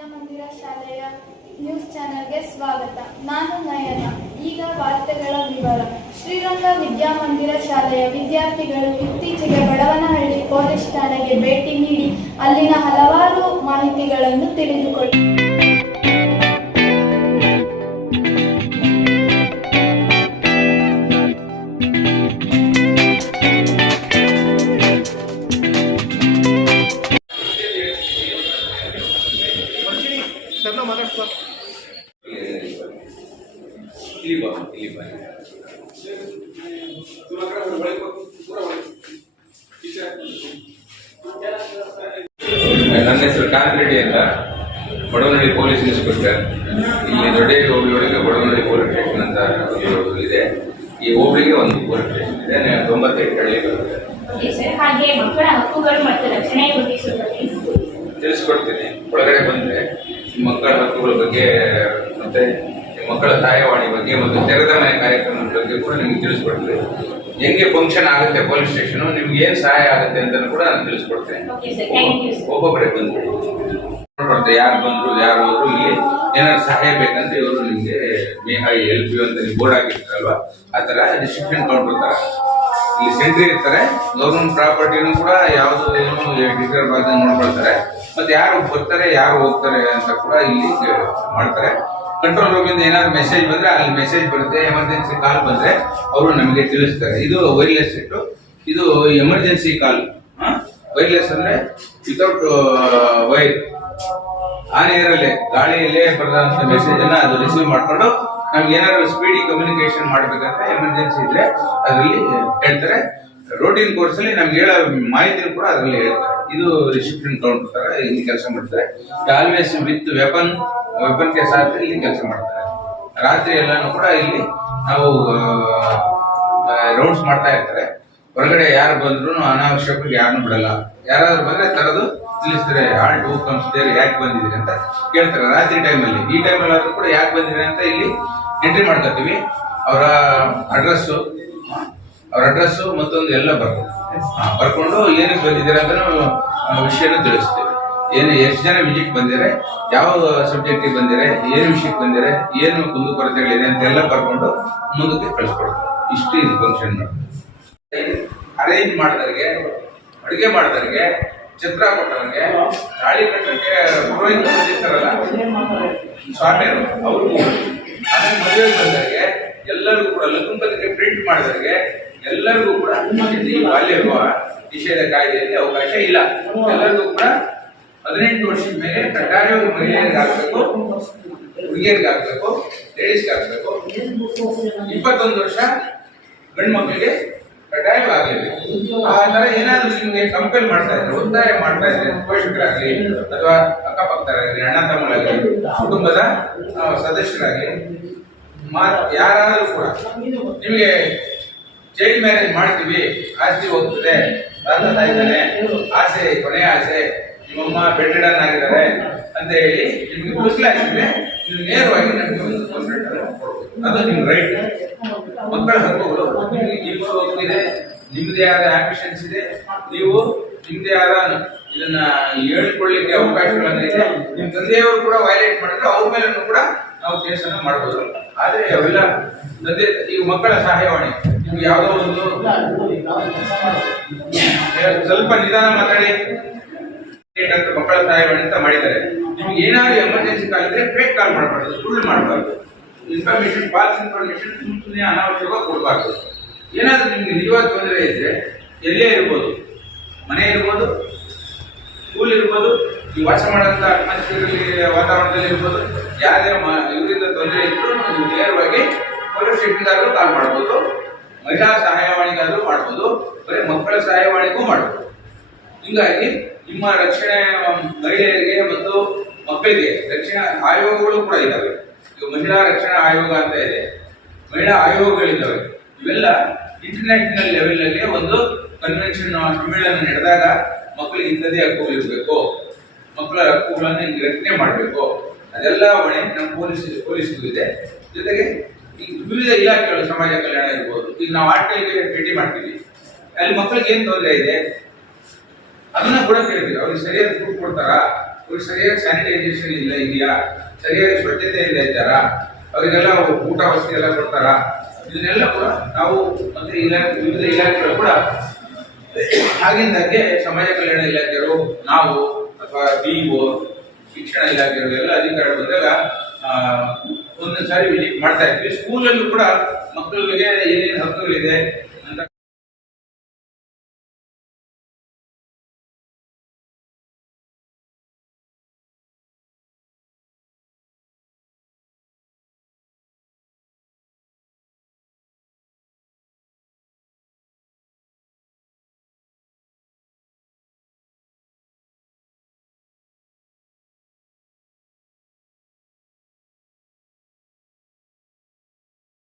ವಿದ್ಯಾಮಂದಿರ ಶಾಲೆಯ ನ್ಯೂಸ್ ಚಾನೆಲ್ಗೆ ಸ್ವಾಗತ. ನಾನು ನಯನ. ಈಗ ವಾರ್ತೆಗಳ ವಿವರ. ಶ್ರೀರಂಗ ವಿದ್ಯಾಮಂದಿರ ಶಾಲೆಯ ವಿದ್ಯಾರ್ಥಿಗಳು ಇತ್ತೀಚೆಗೆ ಬಡವನಹಳ್ಳಿ ಪೊಲೀಸ್ ಠಾಣೆಗೆ ಭೇಟಿ ನೀಡಿ ಅಲ್ಲಿನ ಹಲವಾರು ಮಾಹಿತಿಗಳನ್ನು ತಿಳಿದುಕೊಳ್ಳಿ. ನನ್ನ ಹೆಸರು ಕಾನ್ರೆಡ್ಡಿ ಅಂತ, ಬಡವನಹಳ್ಳಿ ಪೊಲೀಸ್ ಇನ್ಸ್ಪೆಕ್ಟರ್. ಇಲ್ಲಿ ದೊಡ್ಡೇರಿ ಹೋಬಳಿ ಒಳಗೆ ಬಡವನಹಳ್ಳಿ ಪೊಲೀಸ್ ಸ್ಟೇಷನ್ ಅಂತ ಒಂದು ಇದೆ. ಈ ಹೋಬಳಿಗೆ ಒಂದು ಪೊಲೀಸ್ ಸ್ಟೇಷನ್ ಇದೆ, 98 ಹಳ್ಳಿ ಬರುತ್ತೆ. ತಿಳಿಸ್ಕೊಡ್ತೀನಿ. ಒಳಗಡೆ ಬಂದರೆ ಮಕ್ಕಳ ಹಕ್ಕುಗಳ ಬಗ್ಗೆ ಮತ್ತೆ ಮಕ್ಕಳ ಸಹಾಯವಾಣಿ ಬಗ್ಗೆ ಮತ್ತು ತೆರೆದ ಮನೆ ಕಾರ್ಯಕ್ರಮದ ಬಗ್ಗೆ ಕೂಡ ನಿಮ್ಗೆ ತಿಳಿಸ್ಕೊಡ್ತೀವಿ. ಹೆಂಗೆ ಫಂಕ್ಷನ್ ಆಗುತ್ತೆ ಪೊಲೀಸ್ ಸ್ಟೇಷನ್, ನಿಮ್ಗೆ ಏನ್ ಸಹಾಯ ಆಗುತ್ತೆ ಅಂತ ಕೂಡ ನಾನು ತಿಳಿಸ್ಕೊಡ್ತೇನೆ. ಒಬ್ಬೊಬ್ಬರೇ ಬಂದ್ಬಿಡಿ ನೋಡ್ಕೊಡ್ತೇವೆ, ಯಾರು ಬಂದ್ರು ಯಾರು ಹೋದ್ರು, ಇಲ್ಲಿ ಏನಾದ್ರು ಸಹಾಯ ಬೇಕಂದ್ರೆ ಇವರು ನಿಮ್ಗೆ LP ಅಂತ ನೀವು ಬೋರ್ಡ್ ಹಾಕಿರ್ತಾರಲ್ವಾ, ಆ ತರ ರಿಸ್ಟ್ರಿಕ್ಷನ್ ತಗೊಂಡ್ಬಿಡ್ತಾರೆ. ಇಲ್ಲಿ ಸೆಂಟ್ರಿ ಇರ್ತಾರೆ, ಗೌರ್ಮೆಂಟ್ ಪ್ರಾಪರ್ಟಿನೂ ಕೂಡ ಯಾವುದು ಏನು ಡಿಸ್ಟರ್ಬ್ ಆಗ ನೋಡ್ಕೊಳ್ತಾರೆ. ಮತ್ತೆ ಯಾರು ಬರ್ತಾರೆ ಯಾರು ಹೋಗ್ತಾರೆ ಅಂತ ಕೂಡ ಇಲ್ಲಿ ಮಾಡ್ತಾರೆ. ಕಂಟ್ರೋಲ್ ರೂಮ್ ಇಂದ ಏನಾದ್ರು ಮೆಸೇಜ್ ಬಂದ್ರೆ ಅಲ್ಲಿ ಮೆಸೇಜ್ ಬರುತ್ತೆ. ಎಮರ್ಜೆನ್ಸಿ ಕಾಲ್ ಬಂದ್ರೆ ಅವರು ನಮಗೆ ತಿಳಿಸ್ತಾರೆ. ಇದು ವೈರ್ಲೆಸ್ ಸೆಟ್, ಇದು ಎಮರ್ಜೆನ್ಸಿ ಕಾಲ್. ವೈರ್ಲೆಸ್ ಅಂದ್ರೆ ವಿತೌಟ್ ವೈರ್, ಆನ್ ಏರಲ್ಲೇ ಗಾಳಿಯಲ್ಲೇ ಬರೆದಂತ ಮೆಸೇಜ್ ಅನ್ನ ಅದು ರಿಸೀವ್ ಮಾಡ್ಕೊಂಡು ನಮ್ಗೆ ಏನಾದ್ರು ಸ್ಪೀಡಿ ಕಮ್ಯುನಿಕೇಶನ್ ಮಾಡ್ಬೇಕಂದ್ರೆ ಎಮರ್ಜೆನ್ಸಿ ಇದ್ರೆ ಅದರಲ್ಲಿ ಹೇಳ್ತಾರೆ. ರೋಟೀನ್ ಕೋರ್ಸ್ ಅಲ್ಲಿ ನಮ್ಗೆ ಹೇಳೋ ಮಾಹಿತಿ ಕೂಡ ಅದರಲ್ಲಿ ಹೇಳ್ತಾರೆ. ಇದು ರಿಸೆಪ್ಷನ್ ಕೌಂಟರ್ ಇಲ್ಲಿ ಕೆಲಸ ಮಾಡ್ತಾರೆ. ಆಲ್ವೇಸ್ ವಿತ್ ವೆಪನ್ ಕೆ ಸಾಥ್ ಇಲ್ಲಿ ಕೆಲಸ ಮಾಡ್ತಾರೆ. ರಾತ್ರಿ ಎಲ್ಲಾನು ಕೂಡ ಇಲ್ಲಿ ನಾವು ರೌಂಡ್ಸ್ ಮಾಡ್ತಾ ಇರ್ತಾರೆ. ಹೊರಗಡೆ ಯಾರು ಬಂದ್ರು ಅನಾವಶ್ಯಕವಾಗಿ ಯಾರನ್ನು ಬಿಡಲ್ಲ. ಯಾರಾದ್ರೂ ಬಂದ್ರೆ ತರದು ತಿಳಿಸ್ತಾರೆ. ಆಲ್ಟ್ ಹೂ ಕಮ್ಸ್ತಾರೆ, ಯಾಕೆ ಬಂದಿದ್ರಿ ಅಂತ ಕೇಳ್ತಾರೆ ರಾತ್ರಿ ಟೈಮಲ್ಲಿ. ಈ ಟೈಮಲ್ಲಿ ಆದ್ರೂ ಕೂಡ ಯಾಕೆ ಬಂದಿರಿ ಅಂತ ಇಲ್ಲಿ ಎಂಟ್ರಿ ಮಾಡ್ಕೊತೀವಿ. ಅವರ ಅಡ್ರೆಸ್ಸು ಮತ್ತೊಂದು ಎಲ್ಲ ಬರ್ಕೊಂಡು ಏನಕ್ಕೆ ಬಂದಿದ್ದೀರಾ ಅಂತ ವಿಷಯನೂ ತಿಳಿಸ್ತೇವೆ. ಎಷ್ಟು ಜನ ವಿಸಿಟ್ ಬಂದಿದ್ದಾರೆ, ಯಾವ ಸಬ್ಜೆಕ್ಟಿಗೆ ಬಂದಿದ್ದಾರೆ, ಏನು ವಿಷಯಕ್ಕೆ ಬಂದಿದ್ದಾರೆ, ಏನು ಕುಂದುಕೊರತೆಗಳಿದೆ ಅಂತೆಲ್ಲ ಬರ್ಕೊಂಡು ಮುಂದಕ್ಕೆ ಕಳಿಸ್ಕೊಡ್ತಾರೆ. ಇಷ್ಟು ಇದು ಫಂಕ್ಷನ್ ಅರೇಂಜ್ ಮಾಡಿದವ್ರಿಗೆ, ಅಡುಗೆ ಮಾಡಿದವ್ರಿಗೆ, ಚಿತ್ರ ಕೊಟ್ಟವ್ರಿಗೆ, ತಾಳಿ ಕಟ್ಟಕ್ಕೆ ಪುರೋಹಿತ ಬಂದಿರ್ತಾರಲ್ಲ ಸ್ವಾಮಿಯರು, ಅವ್ರಿಗೂ ಆಮೇಲೆ ಮದುವೆಗೆ ಬಂದವರಿಗೆ ಎಲ್ಲರಿಗೂ ಕೂಡ ಲಗ್ನ ಪತ್ರಿಕೆ ಪ್ರಿಂಟ್ ಮಾಡಿದವರಿಗೆ ಎಲ್ಲರಿಗೂ ಕೂಡ ಈ ಬಾಲ್ಯ ವಿವಾಹ ನಿಷೇಧ ಕಾಯ್ದೆಯಲ್ಲಿ ಅವಕಾಶ ಇಲ್ಲ. ಎಲ್ಲರಿಗೂ ಕೂಡ 18 ವರ್ಷದ ಮೇಲೆ ಕಡ್ಡಾಯವಾಗಿ ಮಹಿಳೆಯರಿಗೆ ಆಗ್ಬೇಕು, ಹುಡುಗಿಯರಿಗೆ ಆಗ್ಬೇಕು, ಲೇಡೀಸ್ಗೆ ಆಗ್ಬೇಕು. 21 ವರ್ಷ ಗಂಡು ಮಕ್ಕಳಿಗೆ ಕಡ್ಡಾಯವಾಗಲೇಬೇಕು. ಆ ತರ ಏನಾದ್ರು ನಿಮ್ಗೆ ಕಂಪೇಲ್ ಮಾಡ್ತಾ ಇದ್ರೆ, ಒತ್ತಾಯ ಮಾಡ್ತಾ ಇದ್ರೆ ಪೋಷಕರಾಗ್ಲಿ ಅಥವಾ ಅಕ್ಕಪಕ್ಕರಾಗ್ಲಿ, ಅಣ್ಣ ತಮ್ಮರಾಗ್ಲಿ, ಕುಟುಂಬದ ಸದಸ್ಯರಾಗ್ಲಿ ಯಾರಾದ್ರೂ ಕೂಡ ನಿಮಗೆ ಚೈಲ್ಡ್ ಮ್ಯಾರೇಜ್ ಮಾಡ್ತೀವಿ, ಆಸ್ತಿ ಹೋಗ್ತದೆ, ತಾತ ಇದ್ದಾನೆ, ಆಸೆ ಕೊನೆಯ ಆಸೆ, ನಿಮ್ಮಮ್ಮ ಬೆಡ್ ರಿಡನ್ ಆಗಿದ್ದಾರೆ ಅಂತ ಹೇಳಿ ನಿಮ್ಗೆ ಮುಗಿಸ್ಲಾಗ್ತದೆ, ನೀವು ನೇರವಾಗಿ ನಮಗೆ ಒಂದು ಕಂಪ್ಲೇಂಟ್ ಕೊಡ್ಬೋದು. ಅದು ನಿಮ್ಮ ರೈಟ್. ಮಕ್ಕಳ ಹಕ್ಕುಗಳು ನಿಮಗೆ ಇಬ್ಬರು ಹೋಗಿದೆ, ನಿಮ್ಮದೇ ಆದ ಆಂಬಿಷನ್ಸ್ ಇದೆ, ನೀವು ನಿಮ್ಮದೇ ಆದ ಇದನ್ನ ಹೇಳ್ಕೊಳ್ಳಿಕ್ಕೆ ಅವಕಾಶಗಳನ್ನ ಇದೆ. ನಿಮ್ಮ ತಂದೆಯವರು ಕೂಡ ವೈಲೇಟ್ ಮಾಡಿದ್ರೆ ಅವ್ರ ಮೇಲೂ ಕೂಡ ನಾವು ಕೇಸನ್ನ ಮಾಡ್ಬೋದು. ಆದ್ರೆ ಅವೆಲ್ಲ ತಂದೆ ಈಗ ಮಕ್ಕಳ ಸಹಾಯವಾಣಿ ನಿಮ್ಗೆ ಯಾವುದೋ ಒಂದು ಸ್ವಲ್ಪ ನಿಧಾನ ಮಾತಾಡಿ ಅಂತ ಮಕ್ಕಳ ಸಹಾಯವಾಣಿ ಅಂತ ಮಾಡಿದ್ದಾರೆ. ನಿಮ್ಗೆ ಏನಾದ್ರು ಎಮರ್ಜೆನ್ಸಿ ಕಾಲ್ ಇದ್ರೆ ಫೇಕ್ ಕಾಲ್ ಮಾಡಬಾರ್ದು, ಸುಳ್ಳು ಮಾಡಬಾರ್ದು. ಇನ್ಫಾರ್ಮೇಶನ್ ಫಾಲ್ಸ್ ಇನ್ಫಾರ್ಮೇಶನ್ ಸುಮ್ಮನೆ ಅನಾವಶ್ಯಕವಾಗಿ ಕೊಡಬಾರ್ದು. ಏನಾದ್ರೂ ನಿಮ್ಗೆ ನಿಜವಾದ ತೊಂದರೆ ಇದ್ರೆ ಎಲ್ಲೇ ಇರ್ಬೋದು, ಮನೆ ಇರ್ಬೋದು, ಸ್ಕೂಲ್ ಇರ್ಬೋದು, ನೀವು ವಾಸ ಮಾಡೋಂಥ ಅಟ್ಮಾಸ್ಫಿಯರಲ್ಲಿ ವಾತಾವರಣದಲ್ಲಿ ಇರ್ಬೋದು, ಯಾರೇ ಇವರಿಂದ ತೊಂದರೆ ಇದ್ರು ನೀವು ನೇರವಾಗಿ ಪೊಲೀಸ್ ಸ್ಟೇಷನ್ಗಾದ್ರೂ ಕಾಲ್ ಮಾಡ್ಬೋದು, ಮಹಿಳಾ ಸಹಾಯವಾಣಿಗಾದ್ರೂ ಮಾಡ್ಬೋದು, ಬರೀ ಮಕ್ಕಳ ಸಹಾಯವಾಣಿಗೂ ಮಾಡ್ಬೋದು. ಹೀಗಾಗಿ ನಿಮ್ಮ ರಕ್ಷಣೆ ಮಹಿಳೆಯರಿಗೆ ಮತ್ತು ಮಕ್ಕಳಿಗೆ ರಕ್ಷಣಾ ಆಯೋಗಗಳು ಕೂಡ ಇದ್ದಾವೆ. ಈಗ ಮಹಿಳಾ ರಕ್ಷಣಾ ಆಯೋಗ ಅಂತ ಇದೆ, ಮಹಿಳಾ ಆಯೋಗಗಳಿದ್ದಾವೆ. ಇವೆಲ್ಲ ಇಂಟರ್ನ್ಯಾಷನಲ್ ಲೆವೆಲ್ ಅಲ್ಲಿ ಒಂದು ಕನ್ವೆನ್ಷನ್ ಸಮ್ಮೇಳನ ನಡೆದಾಗ ಮಕ್ಕಳಿಗೆ ಇಂಥದೇ ಹಕ್ಕುಗಳು ಇರಬೇಕು, ಮಕ್ಕಳ ಹಕ್ಕುಗಳನ್ನು ಹಿಂಗೆ ರಕ್ಷಣೆ ಮಾಡಬೇಕು, ಅದೆಲ್ಲ ಹೊಣೆ ನಮ್ಮ ಪೊಲೀಸ್ಗೂ ಇದೆ. ಜೊತೆಗೆ ಈಗ ವಿವಿಧ ಇಲಾಖೆಗಳು, ಸಮಾಜ ಕಲ್ಯಾಣ ಇರ್ಬೋದು. ಈಗ ನಾವು ಆರ್ಟಿಗೆ ಭೇಟಿ ಮಾಡ್ತೀವಿ, ಅಲ್ಲಿ ಮಕ್ಕಳಿಗೆ ಏನು ತೊಂದರೆ ಇದೆ ಅದನ್ನ ಕೂಡ ಕೇಳ್ತೀವಿ. ಅವ್ರಿಗೆ ಸರಿಯಾದ ಪ್ರೂಫ್ ಕೊಡ್ತಾರಾ, ಇವ್ರು ಸರಿಯಾಗಿ ಸ್ಯಾನಿಟೈಸೇಷನ್ ಇದೆಯಾ, ಸರಿಯಾಗಿ ಸ್ವಚ್ಛತೆಯಿಂದ ಇದ್ದಾರಾ, ಅವರಿಗೆಲ್ಲ ಊಟ ವಸತಿ ಎಲ್ಲ ಕೊಡ್ತಾರಾ, ಇದನ್ನೆಲ್ಲ ಕೂಡ ನಾವು ಮತ್ತೆ ವಿವಿಧ ಇಲಾಖೆಗಳು ಕೂಡ ಆಗಿಂದಾಗೆ ಸಮಾಜ ಕಲ್ಯಾಣ ಇಲಾಖೆಯವರು ನಾವು ಅಥವಾ BO ಶಿಕ್ಷಣ ಇಲಾಖೆಯವರು ಎಲ್ಲ ಅಧಿಕಾರಿಗಳು ಬಂದಾಗ ಒಂದೊಂದು ಸಾರಿ ವಿಸಿಟ್ ಮಾಡ್ತಾ ಇದ್ವಿ. ಸ್ಕೂಲಲ್ಲೂ ಕೂಡ ಮಕ್ಕಳಿಗೆ ಏನೇನು ಹಕ್ಕುಗಳಿದೆ,